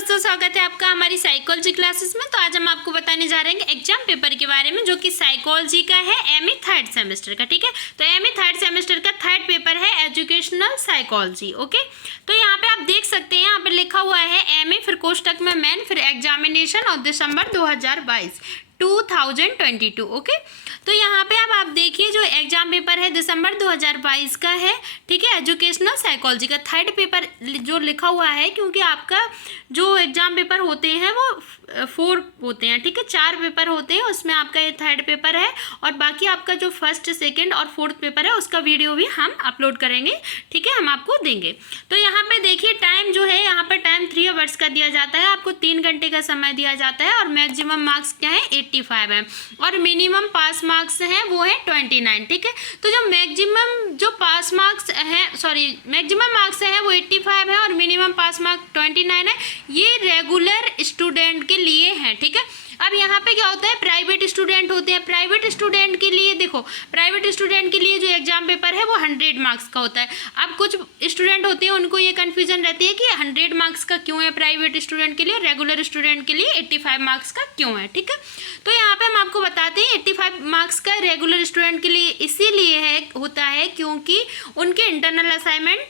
दोस्तों, स्वागत है आपका हमारी साइकोलॉजी क्लासेस में। तो आज हम आपको बताने जा रहे हैं एग्जाम पेपर के बारे में, जो कि साइकोलॉजी का है, एमए थर्ड सेमेस्टर का। ठीक है, तो एमए थर्ड सेमेस्टर का थर्ड पेपर है एजुकेशनल साइकोलॉजी। ओके, तो यहाँ पे आप देख सकते हैं, यहाँ पे लिखा हुआ है एमए, फिर कोष्टक में मेन, फिर एग्जामिनेशन और दिसंबर 2022। ओके, तो यहाँ पे अब आप देखिए जो एग्जाम पेपर है दिसंबर 2022 का है। ठीक है, एजुकेशनल साइकोलॉजी का थर्ड पेपर जो लिखा हुआ है, क्योंकि आपका जो एग्जाम पेपर होते हैं वो 4 होते हैं। ठीक है, 4 पेपर होते हैं, उसमें आपका ये थर्ड पेपर है और बाकी आपका जो फर्स्ट, सेकंड और फोर्थ पेपर है उसका वीडियो भी हम अपलोड करेंगे। ठीक है, हम आपको देंगे। तो यहाँ पे देखिए टाइम जो है, यहाँ पर टाइम 3 आवर्स का दिया जाता है, आपको 3 घंटे का समय दिया जाता है और मैक्सिमम मार्क्स क्या है 85 है और मिनिमम पास मार्क्स हैं वो है 29। ठीक है, तो जो मैक्सिमम जो पास मार्क्स हैं, मैक्सिमम मार्क्स है वो 85 है और मिनिमम पास मार्क 29 है। ये रेगुलर स्टूडेंट के लिए है। ठीक है, अब यहाँ पे क्या होता है, प्राइवेट स्टूडेंट होते हैं। प्राइवेट स्टूडेंट के लिए देखो, प्राइवेट स्टूडेंट के लिए जो एग्जाम पेपर है वो 100 मार्क्स का होता है। अब कुछ स्टूडेंट होते हैं उनको ये कन्फ्यूजन रहती है कि 100 मार्क्स का क्यों है प्राइवेट स्टूडेंट के लिए, रेगुलर स्टूडेंट के लिए 85 मार्क्स का क्यों है। ठीक है, तो यहाँ पे हम आपको बताते हैं 85 मार्क्स का रेगुलर स्टूडेंट के लिए इसीलिए होता है क्योंकि उनके इंटरनल असाइनमेंट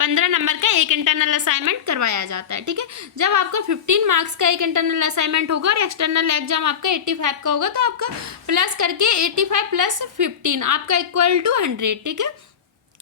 15 नंबर का एक इंटरनल असाइनमेंट करवाया जाता है। ठीक है, जब आपका 15 मार्क्स का एक इंटरनल असाइनमेंट होगा और एक्सटर्नल एग्जाम आपका 85 का होगा, तो आपका प्लस करके 85 प्लस 15 आपका इक्वल टू 100। ठीक है,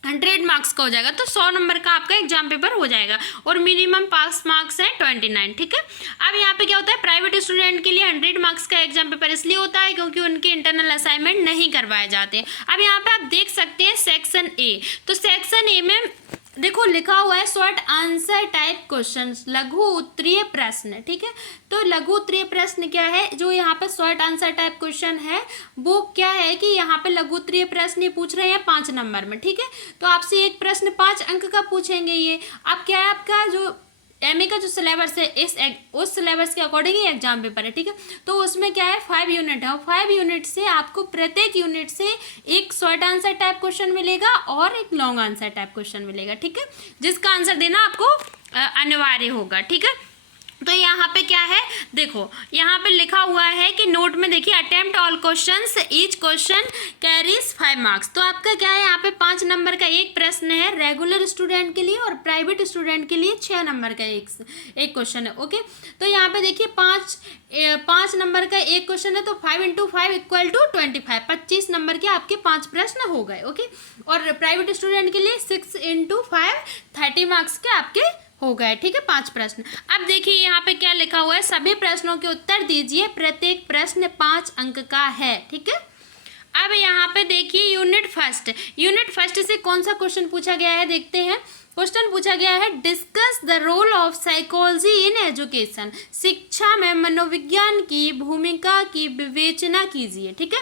100 मार्क्स का हो जाएगा, तो 100 नंबर का आपका एग्जाम पेपर हो जाएगा और मिनिमम पास मार्क्स है 29। ठीक है, अब यहाँ पे क्या होता है, प्राइवेट स्टूडेंट के लिए 100 मार्क्स का एग्जाम पेपर इसलिए होता है क्योंकि उनके इंटरनल असाइनमेंट नहीं करवाए जाते। अब यहाँ पे आप देख सकते हैं सेक्शन ए, तो सेक्शन ए में देखो लिखा हुआ है शॉर्ट आंसर टाइप क्वेश्चंस, लघु उत्तरीय प्रश्न। ठीक है, तो लघु उत्तरीय प्रश्न क्या है, जो यहाँ पे शॉर्ट आंसर टाइप क्वेश्चन है वो क्या है कि यहाँ पे लघु उत्तरीय प्रश्न ये पूछ रहे हैं 5 नंबर में। ठीक है, तो आपसे एक प्रश्न 5 अंक का पूछेंगे। ये अब क्या है, आपका जो एमए का जो सिलेबस है उस सिलेबस के अकॉर्डिंग ही एग्जाम पेपर है। ठीक है, तो उसमें क्या है 5 यूनिट है और 5 यूनिट से आपको प्रत्येक यूनिट से एक शॉर्ट आंसर टाइप क्वेश्चन मिलेगा और एक लॉन्ग आंसर टाइप क्वेश्चन मिलेगा। ठीक है, जिसका आंसर देना आपको अनिवार्य होगा। ठीक है, तो यहाँ पे क्या है, देखो यहाँ पे लिखा हुआ है कि नोट में देखिए attempt all questions, each question carries 5 marks. तो आपका क्या है, यहाँ पे 5 नंबर का एक प्रश्न है रेगुलर स्टूडेंट के लिए और प्राइवेट स्टूडेंट के लिए 6 नंबर का एक क्वेश्चन है। ओके, तो यहाँ पे देखिए 5 नंबर का एक क्वेश्चन है, तो 5 × 5 इक्वल टू 25, 25 नंबर के आपके 5 प्रश्न हो गए। ओके, और प्राइवेट स्टूडेंट के लिए 6 × 5 30 मार्क्स के आपके हो गए। ठीक है, 5 प्रश्न। अब देखिए यहाँ पे क्या लिखा हुआ है, सभी प्रश्नों के उत्तर दीजिए, प्रत्येक प्रश्न 5 अंक का है। ठीक है, अब यहाँ पे देखिए यूनिट फर्स्ट से कौन सा क्वेश्चन पूछा गया है, देखते हैं। क्वेश्चन पूछा गया है discuss the role of psychology in education, शिक्षा में मनोविज्ञान की भूमिका की विवेचना कीजिए। ठीक है,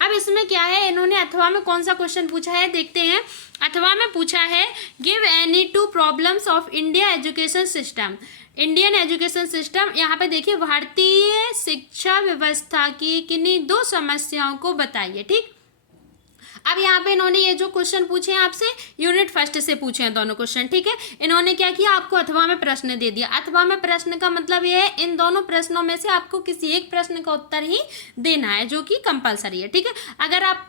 अब इसमें क्या है, इन्होंने अथवा में कौन सा क्वेश्चन पूछा है देखते हैं। अथवा में पूछा है give any 2 problems of India education system, Indian education system. यहाँ पे देखिए भारतीय शिक्षा व्यवस्था की किन्हीं 2 समस्याओं को बताइए। ठीक, अब यहाँ पे इन्होंने ये जो क्वेश्चन पूछे हैं आपसे यूनिट फर्स्ट से पूछे हैं दोनों क्वेश्चन। ठीक है, इन्होंने क्या किया, आपको अथवा में प्रश्न दे दिया। अथवा में प्रश्न का मतलब ये है इन दोनों प्रश्नों में से आपको किसी एक प्रश्न का उत्तर ही देना है, जो कि कंपलसरी है। ठीक है,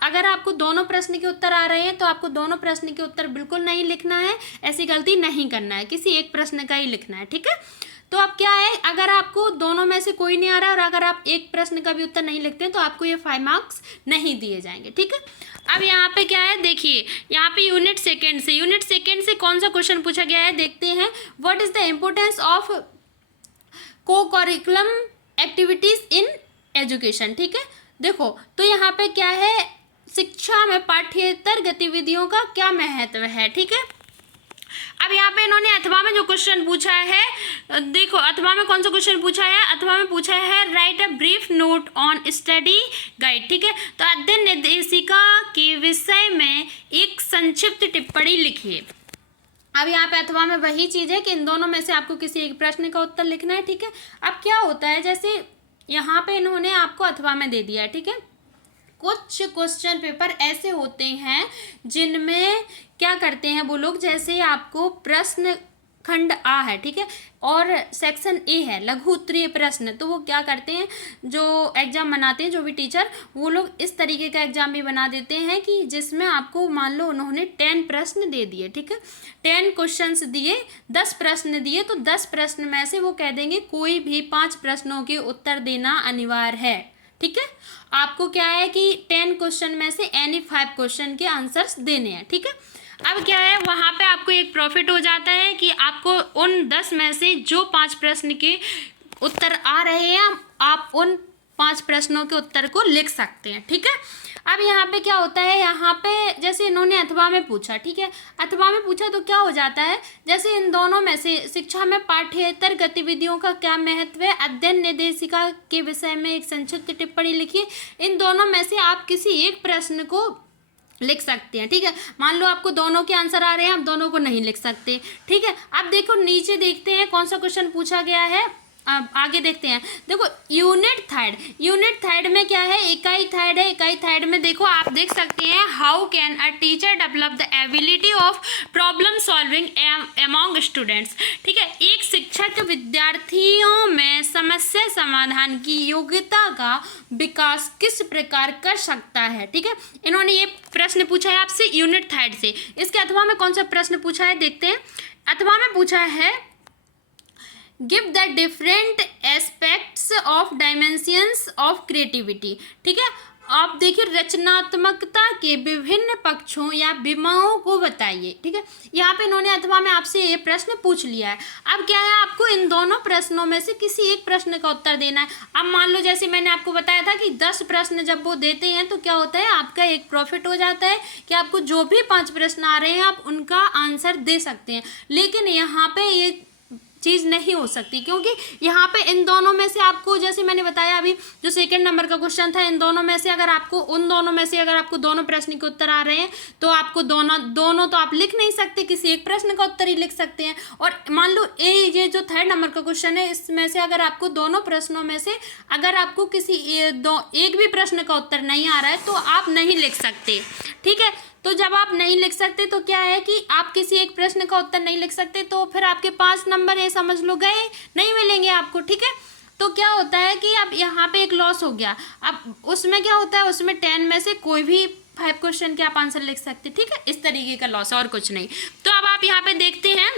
अगर आपको दोनों प्रश्न के उत्तर आ रहे हैं तो आपको दोनों प्रश्न के उत्तर बिल्कुल नहीं लिखना है, ऐसी गलती नहीं करना है, किसी एक प्रश्न का ही लिखना है। ठीक है, तो अब क्या है, अगर आपको दोनों में से कोई नहीं आ रहा है और अगर आप एक प्रश्न का भी उत्तर नहीं लिखते हैं तो आपको ये 5 मार्क्स नहीं दिए जाएंगे। ठीक है, अब यहाँ पे क्या है, देखिए यहाँ पे यूनिट सेकेंड से कौन सा क्वेश्चन पूछा गया है देखते हैं। What is the importance of को करिकुलम एक्टिविटीज इन एजुकेशन। ठीक है, देखो तो यहाँ पे क्या है, शिक्षा में पाठ्येतर गतिविधियों का क्या महत्व है। ठीक है, अब यहाँ पे इन्होंने अथवा में जो क्वेश्चन पूछा है, देखो अथवा में कौन सा क्वेश्चन पूछा है, अथवा में पूछा है right a brief note on study guide. ठीक है, तो अध्ययन निर्देशिका के विषय में एक संक्षिप्त टिप्पणी लिखिए। अब यहाँ पे अथवा में वही चीज़ है कि इन दोनों में से आपको किसी एक प्रश्न का उत्तर लिखना है। ठीक है, अब क्या होता है, जैसे यहाँ पे इन्होंने आपको अथवा में दे दिया है। ठीक है, कुछ क्वेश्चन पेपर ऐसे होते हैं जिनमें क्या करते हैं वो लोग, जैसे आपको प्रश्न खंड आ है, ठीक है, और सेक्शन ए है लघु उत्तरीय प्रश्न। तो वो क्या करते हैं, जो एग्जाम बनाते हैं जो भी टीचर, वो लोग इस तरीके का एग्जाम भी बना देते हैं कि जिसमें आपको मान लो उन्होंने 10 प्रश्न दे दिए, ठीक है, 10 क्वेश्चंस दिए, 10 प्रश्न दिए, तो 10 प्रश्न में से वो कह देंगे कोई भी 5 प्रश्नों के उत्तर देना अनिवार्य है, ठीक है। आपको क्या है कि 10 क्वेश्चन में से एनी 5 क्वेश्चन के आंसर्स देने हैं, ठीक है। अब क्या है, वहाँ पे आपको एक प्रॉफिट हो जाता है कि आपको उन 10 में से जो 5 प्रश्न के उत्तर आ रहे हैं, आप उन 5 प्रश्नों के उत्तर को लिख सकते हैं, ठीक है। अब यहाँ पे क्या होता है, यहाँ पे जैसे इन्होंने अथवा में पूछा, ठीक है, अथवा में पूछा तो क्या हो जाता है, जैसे इन दोनों में से शिक्षा में पाठ्येतर गतिविधियों का क्या महत्व है, अध्ययन निर्देशिका के विषय में एक संक्षिप्त टिप्पणी लिखिए। इन दोनों में से आप किसी एक प्रश्न को लिख सकते हैं, ठीक है। मान लो आपको दोनों के आंसर आ रहे हैं, आप दोनों को नहीं लिख सकते, ठीक है। अब देखो नीचे देखते हैं कौन सा क्वेश्चन पूछा गया है, अब आगे देखते हैं। देखो यूनिट थर्ड में क्या है, इकाई थर्ड है। इकाई थर्ड में देखो आप देख सकते हैं, how can a teacher develop the ability of problem solving among students, ठीक है। एक शिक्षक विद्यार्थियों में समस्या समाधान की योग्यता का विकास किस प्रकार कर सकता है, ठीक है। इन्होंने ये प्रश्न पूछा है आपसे यूनिट थर्ड से। इसके अथवा में कौन सा प्रश्न पूछा है देखते हैं। अथवा में पूछा है give the different aspects of dimensions of creativity, ठीक है। आप देखिए रचनात्मकता के विभिन्न पक्षों या विमाओं को बताइए, ठीक है। यहाँ पे इन्होंने अथवा में आपसे ये प्रश्न पूछ लिया है। अब क्या है, आपको इन दोनों प्रश्नों में से किसी एक प्रश्न का उत्तर देना है। अब मान लो जैसे मैंने आपको बताया था कि 10 प्रश्न जब वो देते हैं तो क्या होता है, आपका एक प्रॉफिट हो जाता है कि आपको जो भी 5 प्रश्न आ रहे हैं आप उनका आंसर दे सकते हैं। लेकिन यहाँ पे ये चीज़ नहीं हो सकती, क्योंकि यहाँ पे इन दोनों में से आपको, जैसे मैंने बताया अभी जो सेकंड नंबर का क्वेश्चन था, इन दोनों में से अगर आपको उन दोनों में से अगर आपको दोनों प्रश्न के उत्तर आ रहे हैं तो आपको दोनों तो आप लिख नहीं सकते, किसी एक प्रश्न का उत्तर ही लिख सकते हैं। और मान लो ये जो थर्ड नंबर का क्वेश्चन है, इसमें से अगर आपको दोनों प्रश्नों में से अगर आपको किसी एक भी प्रश्न का उत्तर नहीं आ रहा है तो आप नहीं लिख सकते, ठीक है। तो जब आप नहीं लिख सकते तो क्या है कि आप किसी एक प्रश्न का उत्तर नहीं लिख सकते, तो फिर आपके 5 नंबर ये समझ लो गए, नहीं मिलेंगे आपको, ठीक है। तो क्या होता है कि अब यहाँ पे एक लॉस हो गया। अब उसमें क्या होता है, उसमें 10 में से कोई भी 5 क्वेश्चन के आप आंसर लिख सकते, ठीक है, इस तरीके का लॉस, और कुछ नहीं। तो अब आप यहाँ पे देखते हैं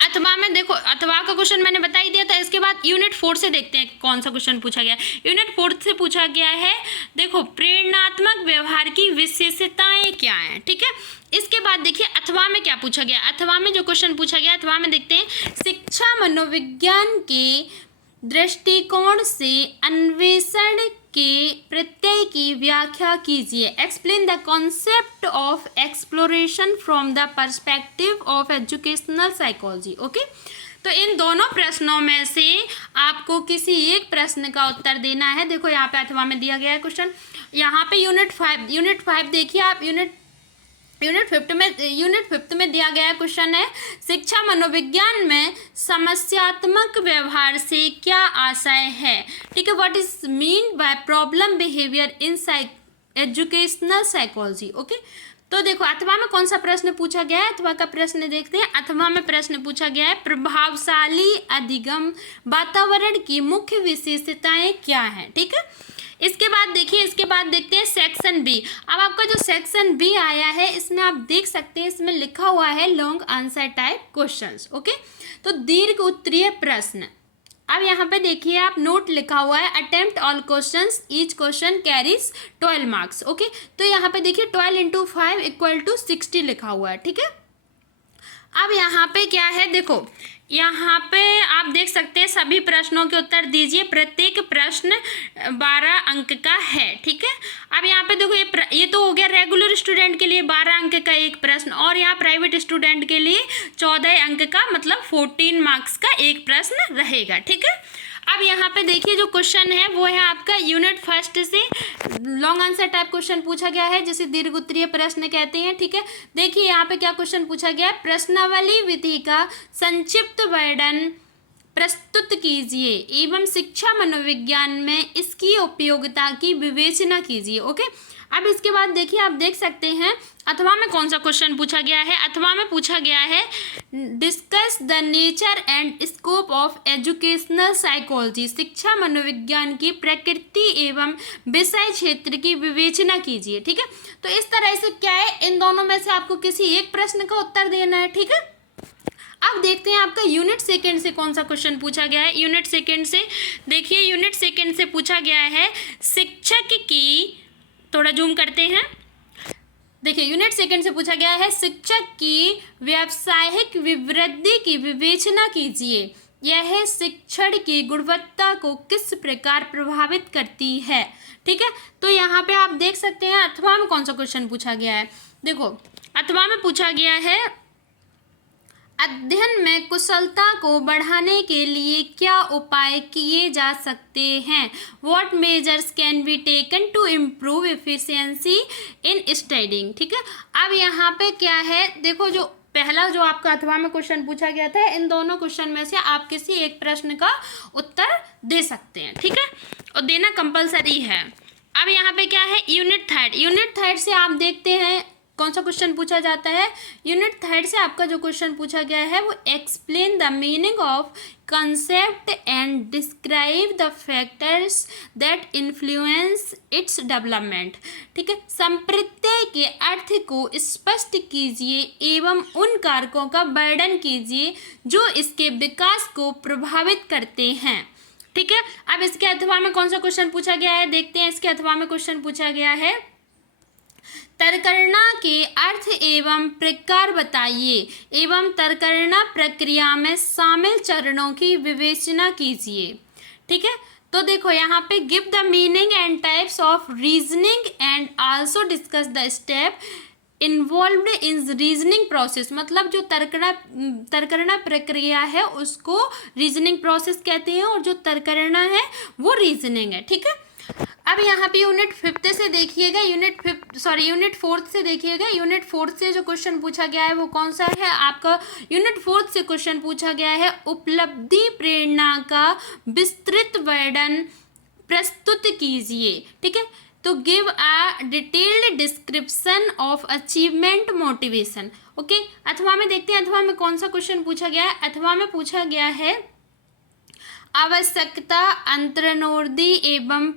अथवा में, देखो अथवा का क्वेश्चन मैंने बता ही दिया था। इसके बाद यूनिट 4 से देखते हैं कौन सा क्वेश्चन पूछा गया। यूनिट 4 से पूछा गया है, देखो प्रेरणात्मक व्यवहार की विशेषताएं क्या हैं, ठीक है। इसके बाद देखिए अथवा में क्या पूछा गया। अथवा में जो क्वेश्चन पूछा गया, अथवा में देखते हैं, शिक्षा मनोविज्ञान के दृष्टिकोण से अन्वेषण के प्रत्यय की व्याख्या कीजिए। Explain the concept of exploration from the perspective of educational psychology. Okay, तो इन दोनों प्रश्नों में से आपको किसी एक प्रश्न का उत्तर देना है। देखो यहाँ पे अथवा में दिया गया है क्वेश्चन, यहाँ पे यूनिट 5 देखिए आप, यूनिट फिफ्थ में दिया गया क्वेश्चन है, शिक्षा मनोविज्ञान में समस्यात्मक व्यवहार से क्या आशय है, ठीक है। What is mean by problem behaviour in educational psychology. Okay, तो देखो अथवा में कौन सा प्रश्न पूछा गया है, अथवा का प्रश्न देखते हैं। अथवा में प्रश्न पूछा गया है, प्रभावशाली अधिगम वातावरण की मुख्य विशेषताएं क्या हैं, ठीक है। इसके बाद देखिए, इसके बाद देखते हैं सेक्शन बी। अब आपका जो सेक्शन बी आया है, इसमें आप देख सकते हैं, इसमें लिखा हुआ है long answer type questions. Okay, तो दीर्घ उत्तरीय प्रश्न। अब यहाँ पे देखिए आप, नोट लिखा हुआ है, attempt all questions, each question carries 12 marks. Okay, तो यहाँ पे देखिए 12 × 5 = 60 लिखा हुआ है, ठीक है। अब यहाँ पे क्या है, देखो यहाँ पे आप देख सकते हैं, सभी प्रश्नों के उत्तर दीजिए, प्रत्येक प्रश्न 12 अंक का है, ठीक है। अब यहाँ पे देखो ये तो हो गया रेगुलर स्टूडेंट के लिए 12 अंक का एक प्रश्न, और यहाँ प्राइवेट स्टूडेंट के लिए 14 अंक का, मतलब 14 मार्क्स का एक प्रश्न रहेगा, ठीक है। अब यहाँ पे देखिए जो क्वेश्चन है वो है आपका यूनिट 1 से लॉन्ग आंसर टाइप क्वेश्चन पूछा गया है, जिसे दीर्घ उत्तरीय प्रश्न कहते हैं, ठीक है। देखिए यहाँ पे क्या क्वेश्चन पूछा गया है, प्रश्नावली विधि का संक्षिप्त वर्णन प्रस्तुत कीजिए एवं शिक्षा मनोविज्ञान में इसकी उपयोगिता की विवेचना कीजिए। ओके, अब इसके बाद देखिए, आप देख सकते हैं अथवा में कौन सा क्वेश्चन पूछा गया है। अथवा में पूछा गया है discuss the nature and scope of educational psychology, शिक्षा मनोविज्ञान की प्रकृति एवं विषय क्षेत्र की विवेचना कीजिए। ठीक है, तो इस तरह से क्या है, इन दोनों में से आपको किसी एक प्रश्न का उत्तर देना है। ठीक है, अब देखते हैं आपका यूनिट सेकंड से कौन सा क्वेश्चन पूछा गया है। यूनिट सेकंड से देखिए, यूनिट सेकंड से पूछा गया है शिक्षक की, थोड़ा जूम करते हैं, देखिए यूनिट सेकंड से पूछा गया है शिक्षक की व्यावसायिक विवृद्धि की विवेचना कीजिए, यह शिक्षण की गुणवत्ता को किस प्रकार प्रभावित करती है। ठीक है, तो यहाँ पे आप देख सकते हैं अथवा में कौन सा क्वेश्चन पूछा गया है। देखो अथवा में पूछा गया है अध्ययन में कुशलता को बढ़ाने के लिए क्या उपाय किए जा सकते हैं। What measures can be taken to improve efficiency in studying. ठीक है, अब यहाँ पे क्या है, देखो जो पहला जो आपका अथवा में क्वेश्चन पूछा गया था, इन दोनों क्वेश्चन में से आप किसी एक प्रश्न का उत्तर दे सकते हैं। ठीक है, और देना कंपलसरी है। अब यहाँ पे क्या है, यूनिट थर्ड। यूनिट थर्ड से आप देखते हैं कौन सा क्वेश्चन पूछा जाता है। यूनिट थर्ड से आपका जो क्वेश्चन पूछा गया है वो explain the meaning of concept and describe the factors that influence its development. ठीक है, संप्रत्यय के अर्थ को स्पष्ट कीजिए एवं उन कारकों का वर्णन कीजिए जो इसके विकास को प्रभावित करते हैं। ठीक है, अब इसके अथवा में कौन सा क्वेश्चन पूछा गया है, देखते हैं। इसके अथवा में क्वेश्चन पूछा गया है तरकरणा के अर्थ एवं प्रकार बताइए एवं तरकरणा प्रक्रिया में शामिल चरणों की विवेचना कीजिए। ठीक है, तो देखो यहाँ पे give the meaning and types of reasoning and also discuss the step involved in reasoning process. मतलब जो तरकरणा प्रक्रिया है उसको रीजनिंग प्रोसेस कहते हैं और जो तरकरणा है वो रीजनिंग है। ठीक है, अब यहाँ पे यूनिट फिफ्थ से देखिएगा, यूनिट फोर्थ से देखिएगा। यूनिट फोर्थ से जो क्वेश्चन पूछा गया है वो कौन सा है आपका, यूनिट फोर्थ से क्वेश्चन पूछा गया है उपलब्धि प्रेरणा का विस्तृत वर्णन प्रस्तुत कीजिए। ठीक है, तो give a detailed description of achievement motivation. Okay, अथवा में देखते हैं अथवा में कौन सा क्वेश्चन पूछा गया है। अथवा में पूछा गया है आवश्यकता, अंतर्निर्देश एवं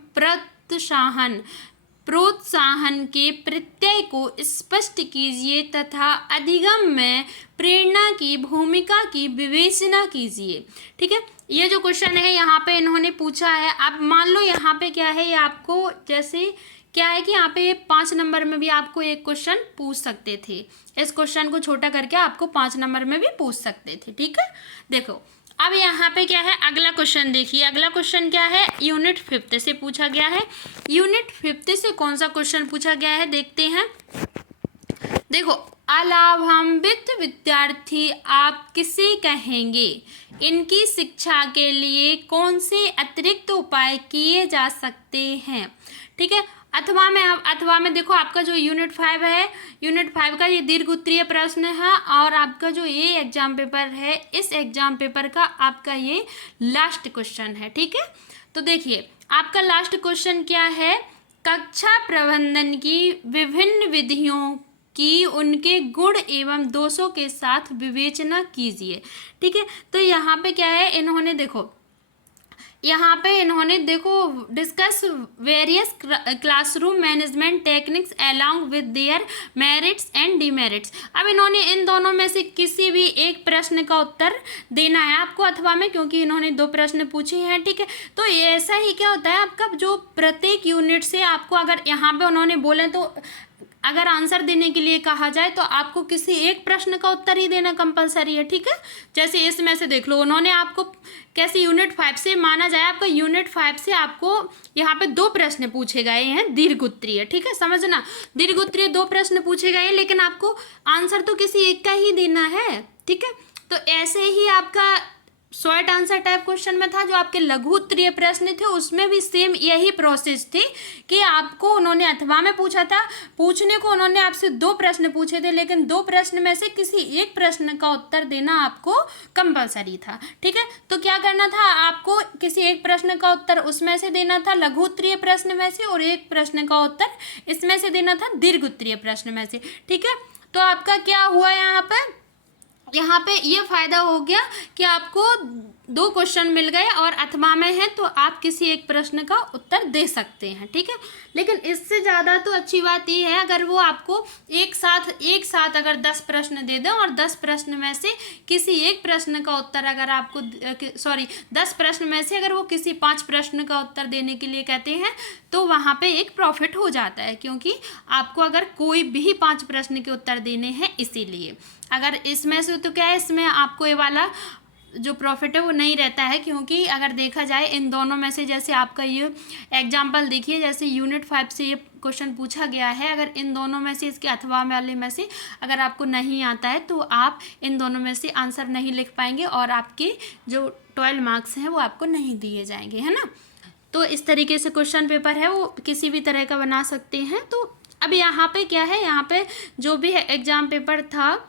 प्रोत्साहन के प्रत्यय को स्पष्ट कीजिए तथा अधिगम में प्रेरणा की भूमिका की विवेचना कीजिए। ठीक है, ये जो क्वेश्चन है यहाँ पे इन्होंने पूछा है। अब मान लो यहाँ पे क्या है, ये आपको जैसे क्या है कि यहाँ पे 5 नंबर में भी आपको एक क्वेश्चन पूछ सकते थे। इस क्वेश्चन को छोटा करके आपको 5 नंबर में भी पूछ सकते थे। ठीक है, देखो अब यहाँ पे क्या है, अगला क्वेश्चन देखिए। अगला क्वेश्चन क्या है, यूनिट फिफ्थ से पूछा गया है। यूनिट फिफ्थ से कौन सा क्वेश्चन पूछा गया है देखते हैं। देखो अलाभान्वित विद्यार्थी आप किसे कहेंगे, इनकी शिक्षा के लिए कौन से अतिरिक्त उपाय किए जा सकते हैं। ठीक है, अथवा में देखो आपका जो यूनिट 5 है, यूनिट 5 का ये दीर्घ उत्तरीय प्रश्न है और आपका जो ये एग्जाम पेपर है, इस एग्जाम पेपर का आपका ये लास्ट क्वेश्चन है। ठीक है, तो देखिए आपका लास्ट क्वेश्चन क्या है, कक्षा प्रबंधन की विभिन्न विधियों की उनके गुण एवं दोषों के साथ विवेचना कीजिए। ठीक है, तो यहाँ पे क्या है, यहाँ पे इन्होंने देखो discuss various classroom management techniques along with their merits and demerits. अब इन्होंने इन दोनों में से किसी भी एक प्रश्न का उत्तर देना है आपको अथवा में, क्योंकि इन्होंने 2 प्रश्न पूछे हैं। ठीक है, तो ऐसा ही क्या होता है आपका जो प्रत्येक यूनिट से आपको अगर यहाँ पे उन्होंने बोले तो अगर आंसर देने के लिए कहा जाए तो आपको किसी एक प्रश्न का उत्तर ही देना कंपलसरी है। ठीक है, जैसे इसमें से देख लो उन्होंने आपको कैसे यूनिट 5 से माना जाए, आपका यूनिट 5 से आपको यहाँ पे 2 प्रश्न पूछे गए हैं दीर्घ उत्तरीय। ठीक है, समझना, दीर्घ उत्तरीय 2 प्रश्न पूछे गए हैं लेकिन आपको आंसर तो किसी एक का ही देना है। ठीक है, तो ऐसे ही आपका शॉर्ट आंसर टाइप क्वेश्चन में था, जो आपके लघु उत्तरीय प्रश्न थे उसमें भी सेम यही प्रोसेस थी कि आपको उन्होंने अथवा में पूछा था, पूछने को उन्होंने आपसे 2 प्रश्न पूछे थे, लेकिन 2 प्रश्न में से किसी एक प्रश्न का उत्तर देना आपको कंपलसरी था। ठीक है, तो क्या करना था, आपको किसी एक प्रश्न का उत्तर उसमें से देना था लघु उत्तरीय प्रश्न में से, और एक प्रश्न का उत्तर इसमें से देना था दीर्घ उत्तरीय प्रश्न में से। ठीक है, तो आपका क्या हुआ यहाँ पे ये फायदा हो गया कि आपको 2 क्वेश्चन मिल गए और अथवा में है तो आप किसी एक प्रश्न का उत्तर दे सकते हैं। ठीक है, लेकिन इससे ज़्यादा तो अच्छी बात ये है अगर वो आपको एक साथ अगर 10 प्रश्न दे दें और 10 प्रश्न में से किसी एक प्रश्न का उत्तर अगर आपको 10 प्रश्न में से अगर वो किसी 5 प्रश्न का उत्तर देने के लिए कहते हैं तो वहाँ पे एक प्रॉफिट हो जाता है, क्योंकि आपको अगर कोई भी 5 प्रश्न के उत्तर देने हैं इसीलिए। अगर इसमें से तो क्या है, इसमें आपको ये वाला जो प्रॉफिट है वो नहीं रहता है, क्योंकि अगर देखा जाए इन दोनों में से, जैसे आपका ये एग्जाम्पल देखिए, जैसे यूनिट 5 से ये क्वेश्चन पूछा गया है, अगर इन दोनों में से इसके अथवा वाले में से अगर आपको नहीं आता है तो आप इन दोनों में से आंसर नहीं लिख पाएंगे और आपके जो 12 मार्क्स हैं वो आपको नहीं दिए जाएंगे, है ना। तो इस तरीके से क्वेश्चन पेपर है वो किसी भी तरह का बना सकते हैं। तो अब यहाँ पे क्या है, यहाँ पे जो भी एग्जाम पेपर था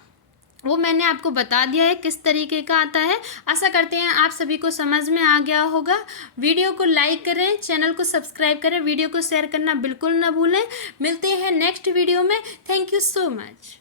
वो मैंने आपको बता दिया है किस तरीके का आता है। आशा करते हैं आप सभी को समझ में आ गया होगा। वीडियो को लाइक करें, चैनल को सब्सक्राइब करें, वीडियो को शेयर करना बिल्कुल ना भूलें। मिलते हैं नेक्स्ट वीडियो में। Thank you so much.